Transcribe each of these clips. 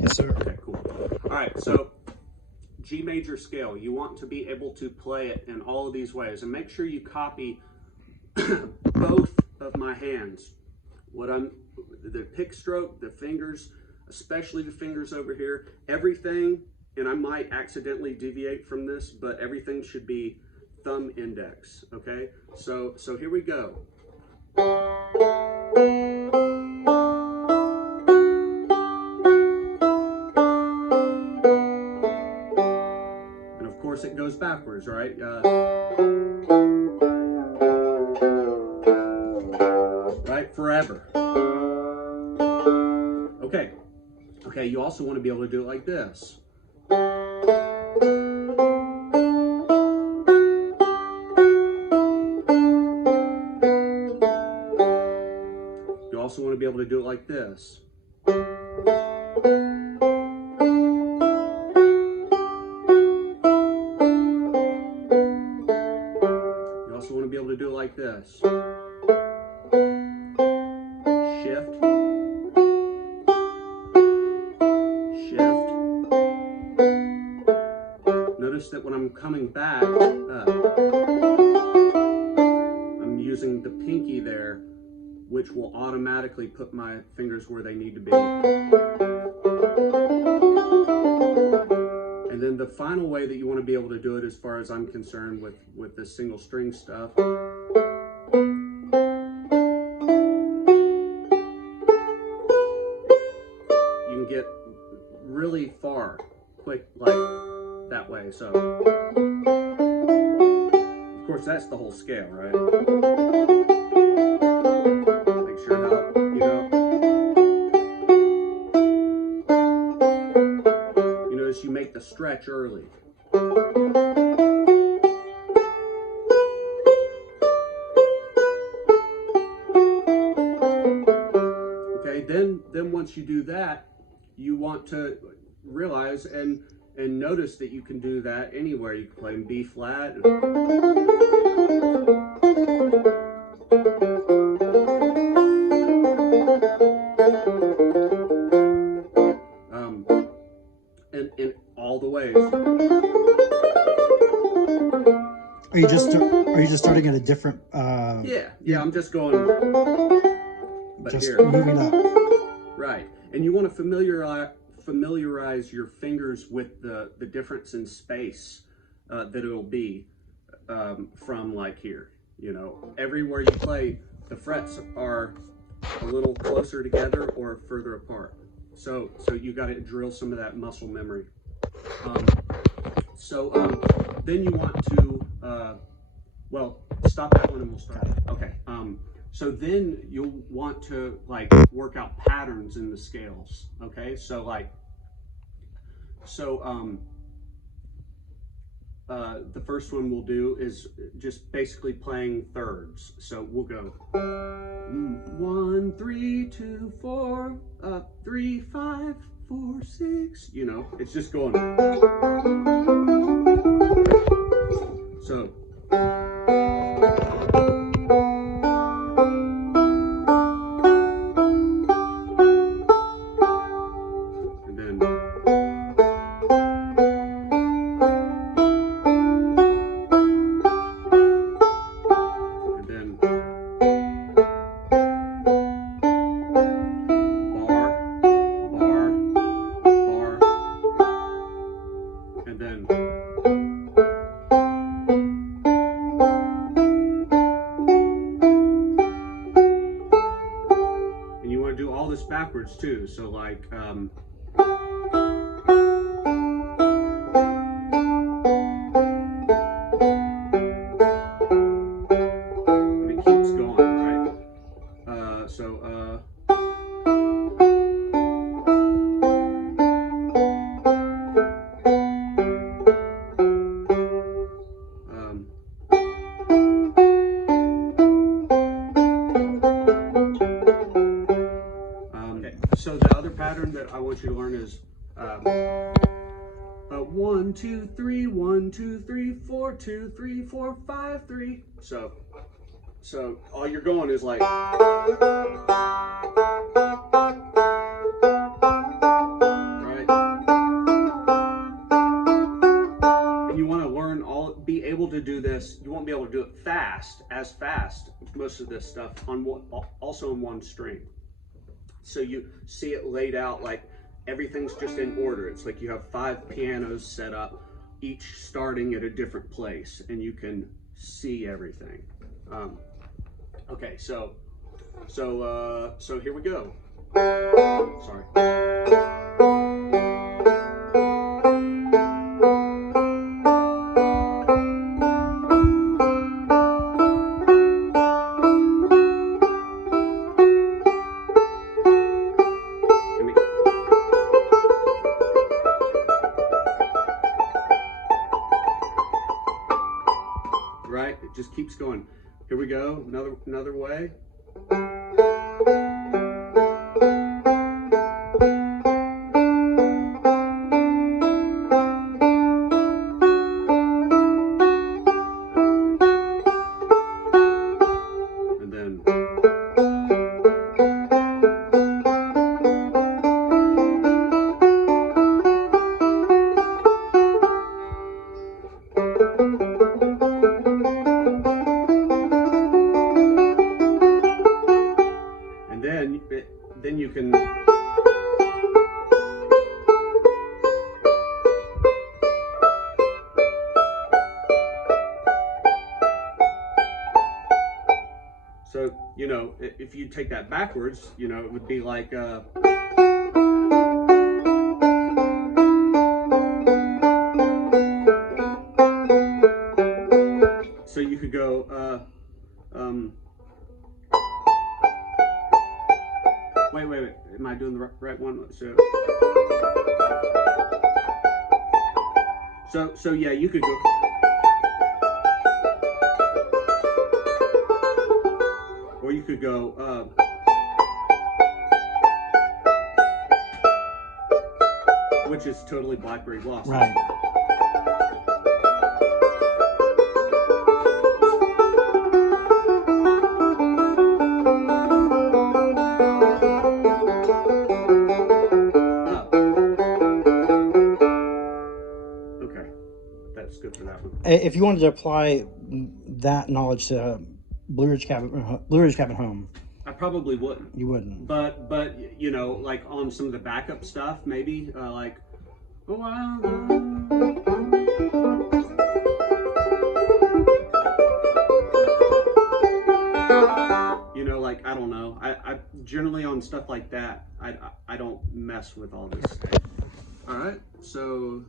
Yes, sir. Okay, cool. All right, so G major scale, you want to be able to play it in all of these ways, and make sure you copy both of my hands. The pick stroke, the fingers, especially the fingers over here, everything, and I might accidentally deviate from this, but everything should be thumb index, okay? So here we go. And of course it goes backwards, right? Right, forever. Okay. Okay, you also want to be able to do it like this. You also want to be able to do it like this. You also want to be able to do it like this. Shift. Shift. Notice that when I'm coming back up, I'm using the pinky there, which will automatically put my fingers where they need to be. And then the final way that you want to be able to do it, as far as I'm concerned, with this single string stuff, you can get really far quick, like that way. So of course that's the whole scale, right? Make sure how, you notice you make the stretch early. Okay, then once you do that, you want to realize and notice that you can do that anywhere. You can play in B flat. And all the ways. Are you just starting at a different? Yeah. I'm just going. But just here, moving up. right, and you want to familiarize your fingers with the difference in space that it'll be from like here. You know, everywhere you play, the frets are a little closer together or further apart. So you got to drill some of that muscle memory. Then you want to, well, stop that one and we'll start. Okay. So then you'll want to like work out patterns in the scales. Okay. The first one we'll do is just basically playing thirds. So we'll go 1, 3, 2, 4, 3, 5, 4, 6. You know, it's just going. So. And then. Backwards too, so like and it keeps going, right? So the other pattern that I want you to learn is 1, 2, 3, 1, 2, 3, 4, 2, 3, 4, 5, 3. So all you're going is like, right? won't be able to do it as fast, most of this stuff, also on one string. So you see it laid out like everything's just in order. It's like you have 5 pianos set up, each starting at a different place, and you can see everything. Okay, so here we go. Sorry. Right, it just keeps going. Here we go, another way. And then then you can so you know, if you take that backwards, you know, it would be like so you could go wait, am I doing the right one? So yeah, you could go, or you could go which is totally Blackberry Blossom. Right. Good for that one. If you wanted to apply that knowledge to Blue Ridge Cabin Home, I probably wouldn't. You wouldn't. But you know, like on some of the backup stuff, maybe like, you know, like I don't know. I generally on stuff like that, I don't mess with all this stuff. All right, so.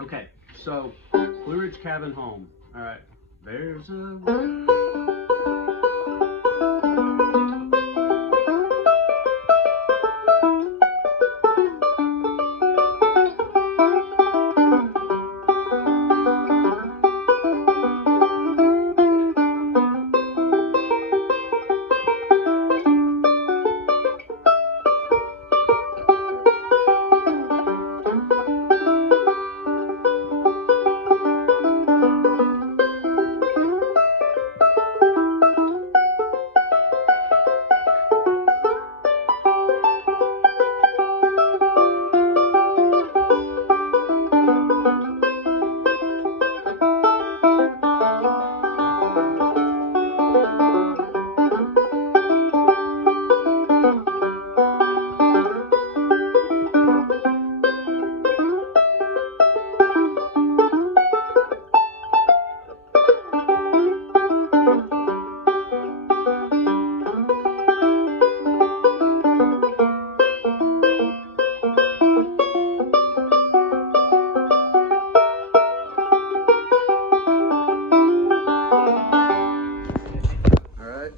Okay, so Blue Ridge Cabin Home. All right, there's a.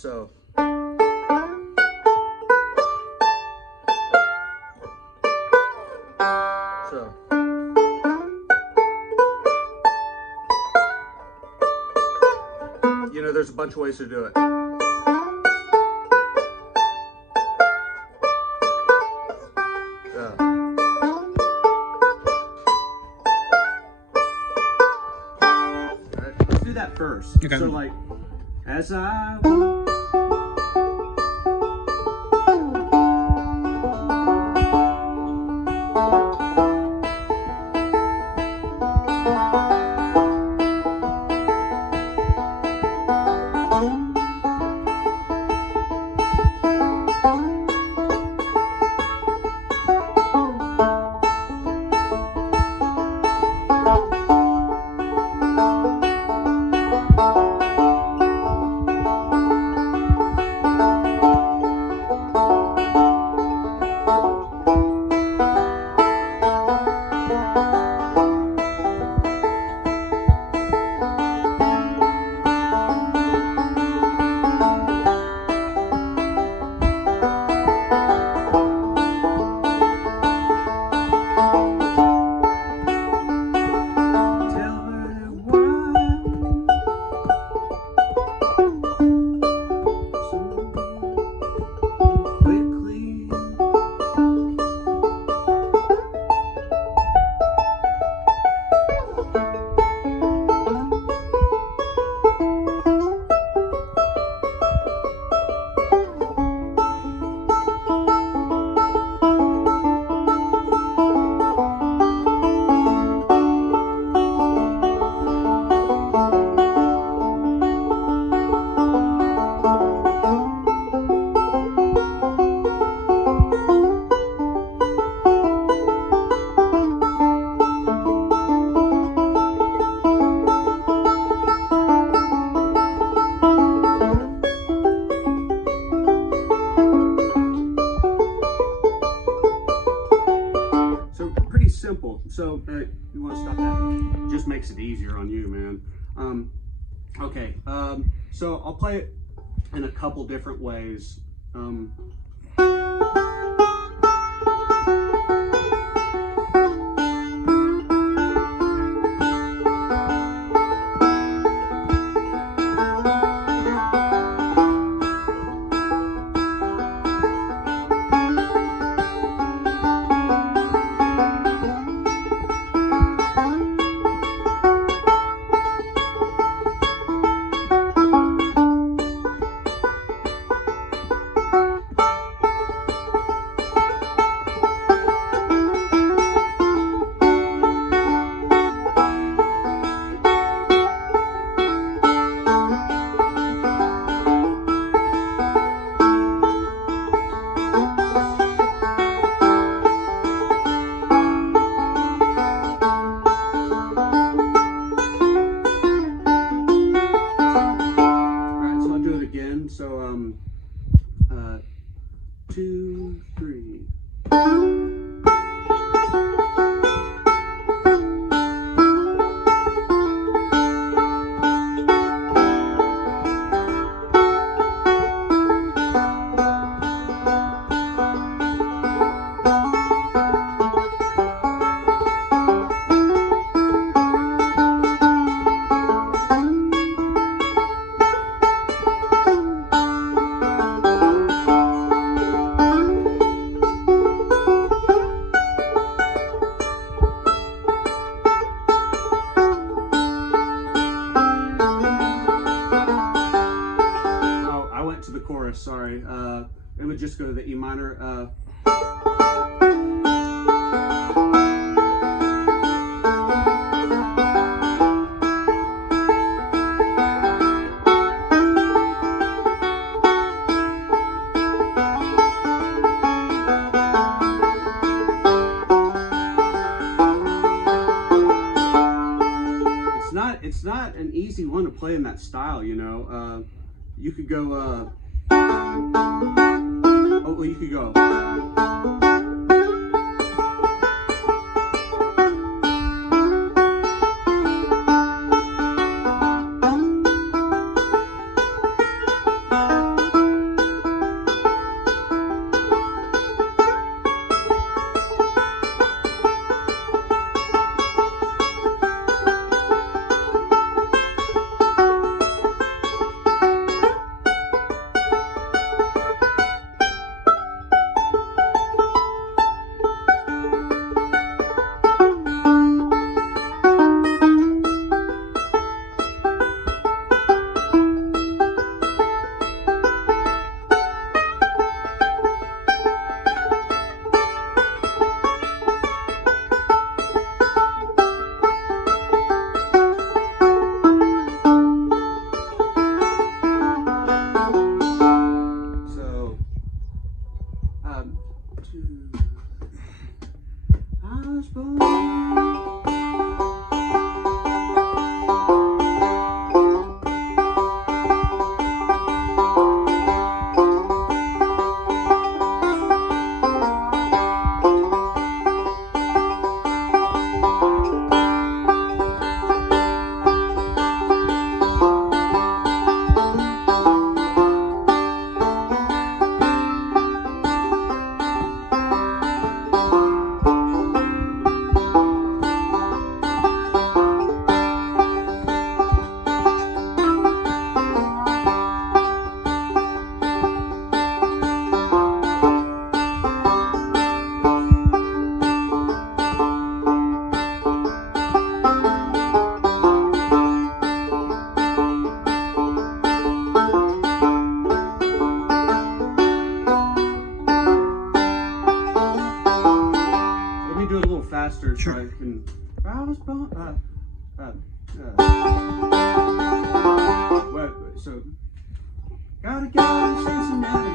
So you know, there's a bunch of ways to do it. that first. Okay. So like, as I simple. So you want to stop that? Just makes it easier on you, man. Okay, so I'll play it in a couple different ways. So 2, 3. To the chorus, sorry. It would just go to the E minor. It's not an easy one to play in that style, you know. You could go, oh, well, you could go. was born. So gotta go to Cincinnati.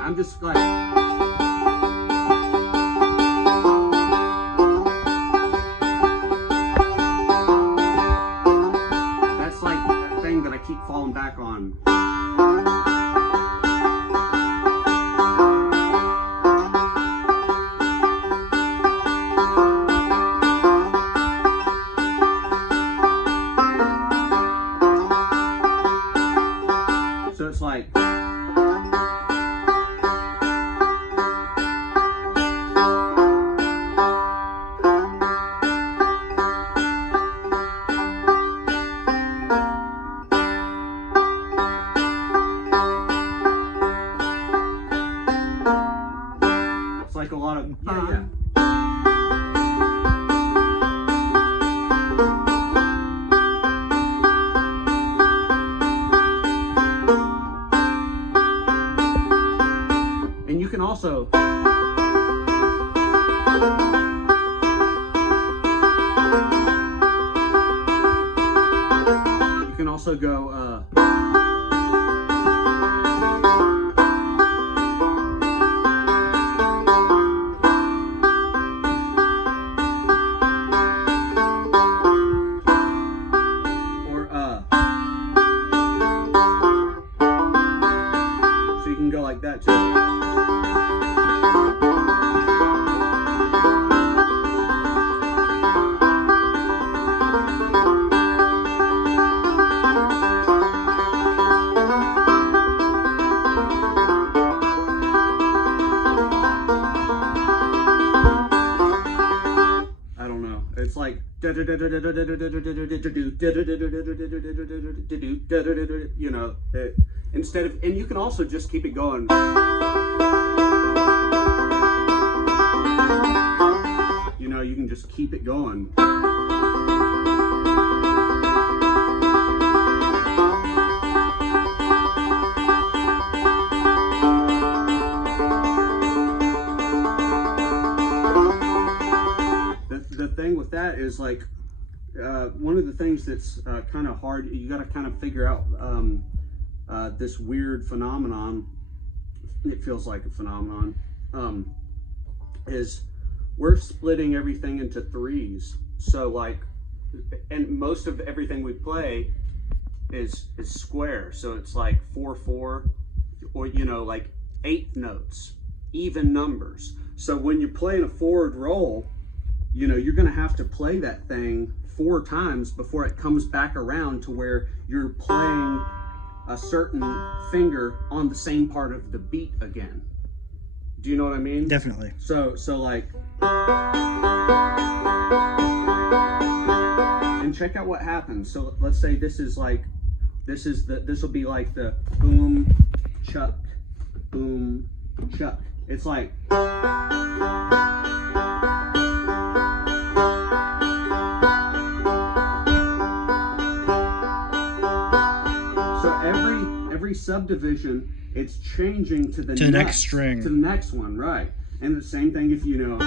I'm just like, that's like that thing that I keep falling back on. So it's like, it's like a lot of, yeah. And you can also, go, so you can go like that too. It's like, you know, instead of, and you can also just keep it going. You know, you can just keep it going. The thing with that is like, one of the things that's kind of hard, you got to kind of figure out this weird phenomenon, it feels like a phenomenon, is we're splitting everything into threes. So like, and most of everything we play is square. So it's like 4/4, or, you know, like 8 notes, even numbers. So when you're playing a forward roll, you know, you're going to have to play that thing 4 times before it comes back around to where you're playing a certain finger on the same part of the beat again. Do you know what I mean? Definitely. So like, and check out what happens. So let's say this is like, this will be like the boom, chuck, boom, chuck. It's like, every subdivision, it's changing to the next string, to the next one, right? And the same thing if you know.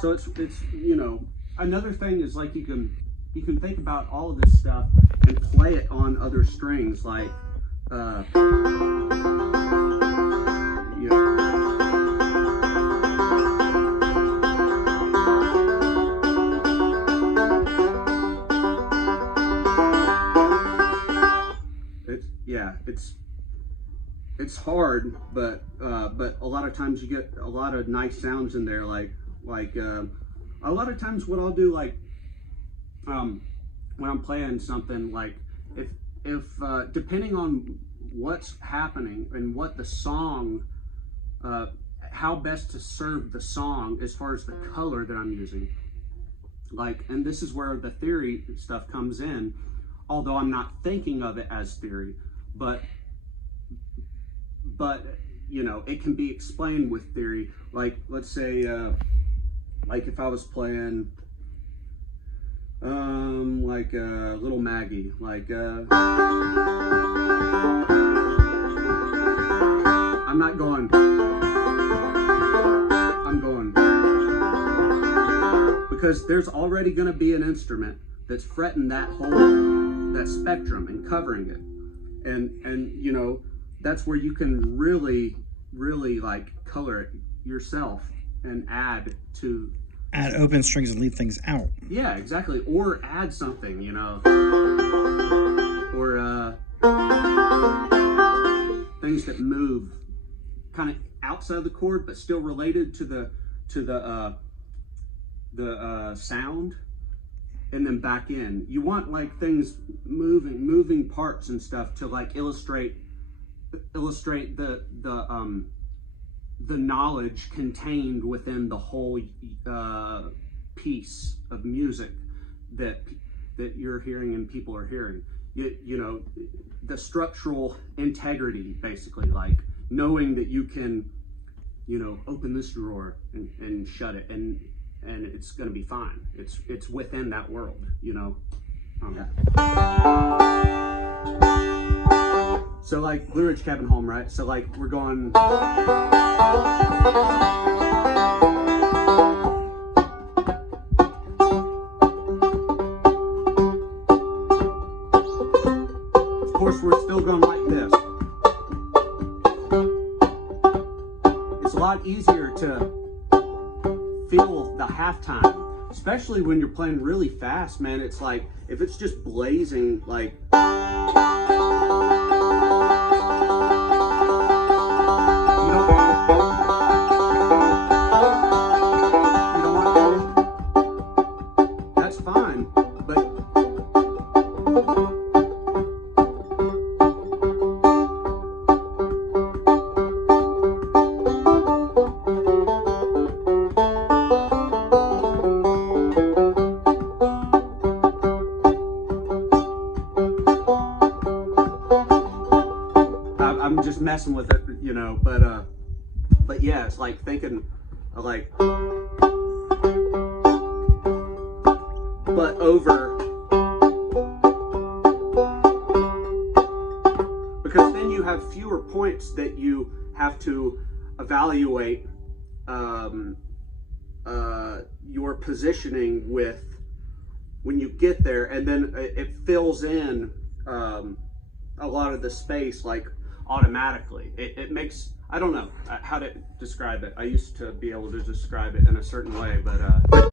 So it's you know, another thing is like you can think about all of this stuff and play it on other strings, like yeah. It's hard, but a lot of times you get a lot of nice sounds in there. Like a lot of times what I'll do, like when I'm playing something, like if depending on what's happening and what the song, how best to serve the song as far as the color that I'm using. Like, and this is where the theory stuff comes in, although I'm not thinking of it as theory, but you know, it can be explained with theory. Like, let's say, like if I was playing, like Little Maggie, like, I'm not going, I'm going, because there's already going to be an instrument that's fretting that spectrum and covering it, and you know, that's where you can really like color it yourself and add open strings and leave things out. Yeah, exactly. Or add something, you know, or things that move kind of outside the chord but still related to the sound, and then back in. You want like things moving parts and stuff to like illustrate the knowledge contained within the whole piece of music that you're hearing and people are hearing. You know, the structural integrity, basically, like knowing that you can, you know, open this drawer and shut it, and it's going to be fine. It's within that world, you know. So like Blue Ridge Cabin Home, right? So like we're going. Of course, we're still going like this. It's a lot easier to feel the halftime, especially when you're playing really fast, man. It's like if it's just blazing, like. That's fine, but I'm just messing with it, you know, but yeah, it's like thinking like, but over, because then you have fewer points that you have to evaluate your positioning with when you get there, and then it fills in a lot of the space like automatically. It makes, I don't know how to describe it. I used to be able to describe it in a certain way, but